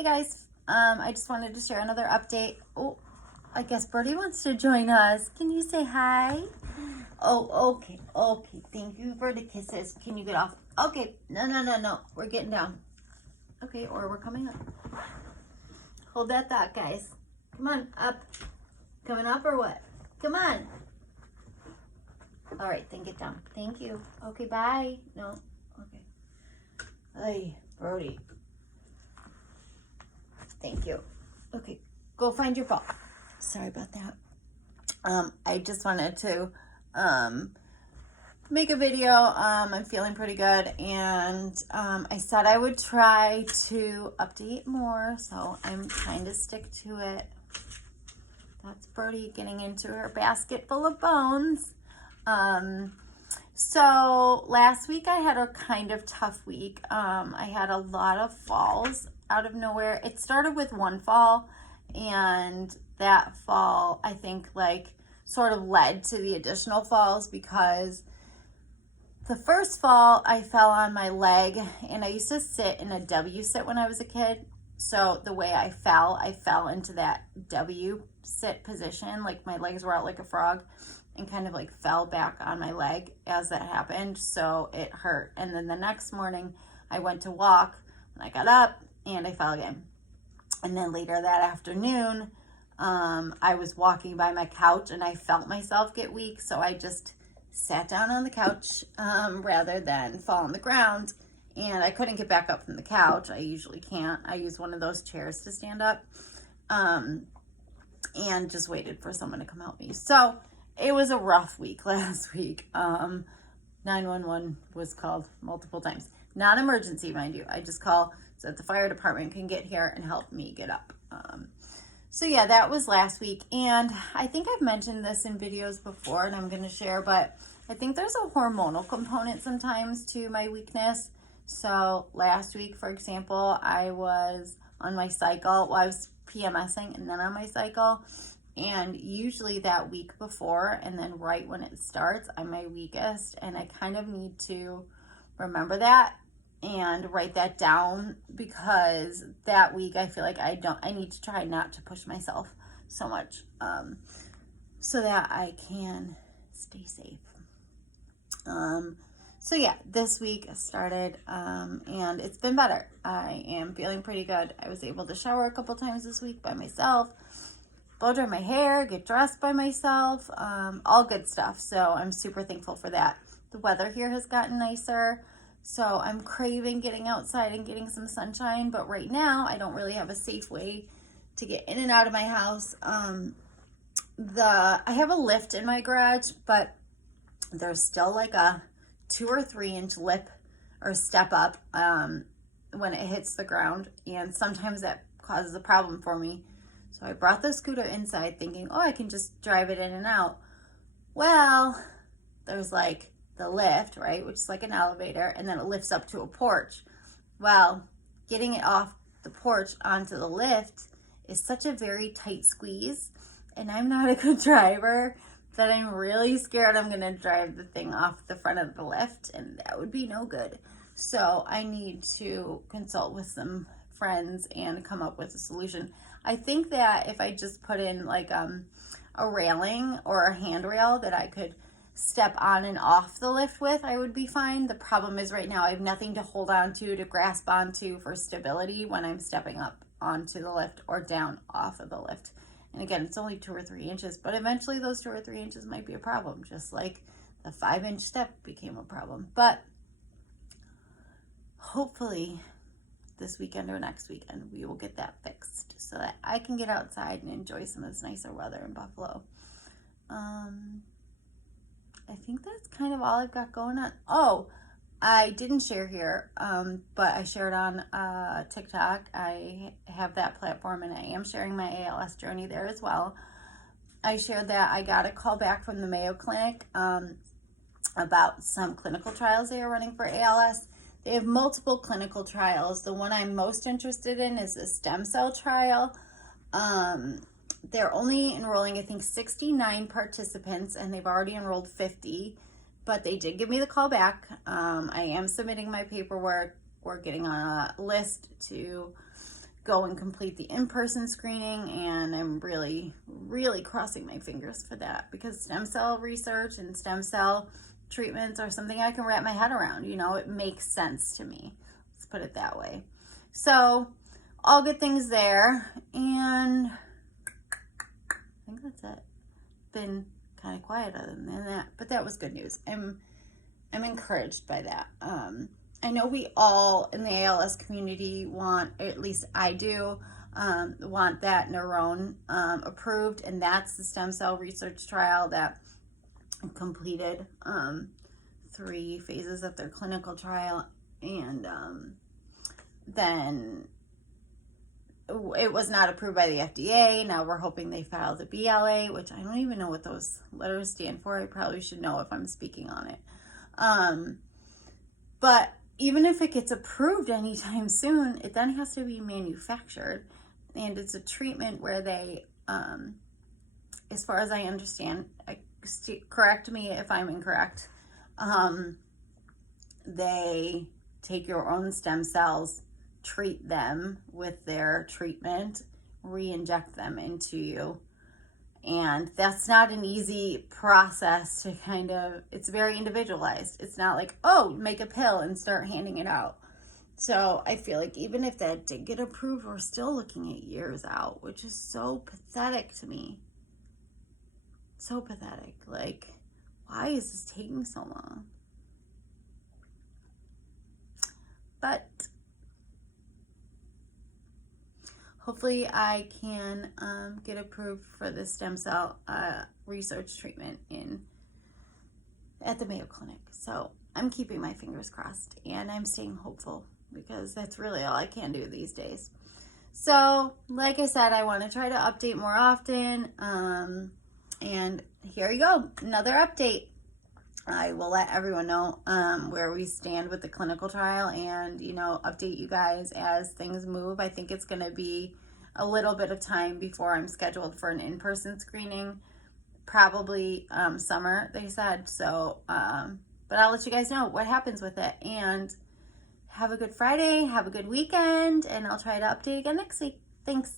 Hey guys, I just wanted to share another update. Oh, I guess Birdie wants to join us. Can you say hi? Oh, okay. Thank you for the kisses. Can you get off? Okay, no. We're getting down. Okay, or we're coming up. Hold that thought, guys. Come on, up. Coming up or what? Come on. All right, then get down. Thank you. Okay, bye. No, okay. Hey, Birdie. Thank you. Okay, go find your ball. Sorry about that. I just wanted to make a video. I'm feeling pretty good, and I said I would try to update more, so I'm trying to stick to it. That's Birdie getting into her basket full of bones. So last week I had a kind of tough week. I had a lot of falls out of nowhere. It started with one fall, and that fall I think sort of led to the additional falls, because the first fall I fell on my leg, and I used to sit in a W sit when I was a kid. So the way I fell into that W sit position, like my legs were out like a frog, and kind of fell back on my leg as that happened. So it hurt. And then the next morning I went to walk, and I got up and I fell again. And then later that afternoon, I was walking by my couch and I felt myself get weak. So I just sat down on the couch rather than fall on the ground. And I couldn't get back up from the couch. I usually can't. I use one of those chairs to stand up. And just waited for someone to come help me. So it was a rough week last week. 911 was called multiple times. Not emergency, mind you. I just call so that the fire department can get here and help me get up. So yeah, that was last week. And I think I've mentioned this in videos before, and I'm going to share, but I think there's a hormonal component sometimes to my weakness. So last week, for example, I was on my cycle. Well, I was PMSing and then on my cycle. And usually that week before and then right when it starts, I'm my weakest. And I kind of need to remember that and write that down, because that week I feel like I need to try not to push myself so much, so that I can stay safe. So yeah, this week started, and it's been better. I am feeling pretty good. I was able to shower a couple times this week by myself, blow dry my hair, get dressed by myself, all good stuff. So I'm super thankful for that. The weather here has gotten nicer, so I'm craving getting outside and getting some sunshine. But right now, I don't really have a safe way to get in and out of my house. I have a lift in my garage, but there's still like a 2 or 3 inch lip or step up when it hits the ground, and sometimes that causes a problem for me. So I brought the scooter inside thinking, oh, I can just drive it in and out. Well, there's the lift, right, which is like an elevator, and then it lifts up to a porch. Well, getting it off the porch onto the lift is such a very tight squeeze, and I'm not a good driver, that I'm really scared I'm going to drive the thing off the front of the lift, and that would be no good. So I need to consult with some friends and come up with a solution. I think that if I just put in a railing or a handrail that I could step on and off the lift with, I would be fine. The problem is right now I have nothing to hold on to grasp onto for stability when I'm stepping up onto the lift or down off of the lift. And again, it's only 2 or 3 inches, but eventually those 2 or 3 inches might be a problem, just like the 5-inch step became a problem. But hopefully this weekend or next weekend, we will get that fixed so that I can get outside and enjoy some of this nicer weather in Buffalo. I think that's kind of all I've got going on. Oh, I didn't share here, but I shared on TikTok. I have that platform, and I am sharing my ALS journey there as well. I shared that I got a call back from the Mayo Clinic about some clinical trials they are running for ALS. They have multiple clinical trials. The one I'm most interested in is a stem cell trial. They're only enrolling, I think, 69 participants, and they've already enrolled 50. But they did give me the call back. I am submitting my paperwork. We're getting on a list to go and complete the in-person screening, and I'm really, really crossing my fingers for that, because stem cell research and stem cell treatments are something I can wrap my head around. You know, it makes sense to me. Let's put it that way. So, all good things there, and I think that's it. Been kind of quiet other than that, but that was good news. I'm encouraged by that. I know we all in the ALS community want, at least I do, want that neurone approved, and that's the stem cell research trial that completed 3 phases of their clinical trial, and then it was not approved by the FDA. Now we're hoping they file the BLA, which I don't even know what those letters stand for. I probably should know if I'm speaking on it. But even if it gets approved anytime soon, it then has to be manufactured. And it's a treatment where they, as far as I understand, correct me if I'm incorrect, they take your own stem cells, treat them with their treatment, re-inject them into you. And that's not an easy process to kind of, it's very individualized. It's not like, oh, make a pill and start handing it out. So I feel like even if that did get approved, we're still looking at years out, which is so pathetic to me. So pathetic. Like, why is this taking so long? But hopefully I can get approved for the stem cell research treatment at the Mayo Clinic. So I'm keeping my fingers crossed, and I'm staying hopeful, because that's really all I can do these days. So like I said, I want to try to update more often, and here you go, another update. I will let everyone know where we stand with the clinical trial, and, you know, update you guys as things move. I think it's going to be a little bit of time before I'm scheduled for an in-person screening, probably summer, they said. So, but I'll let you guys know what happens with it. And have a good Friday, have a good weekend, and I'll try to update again next week. Thanks.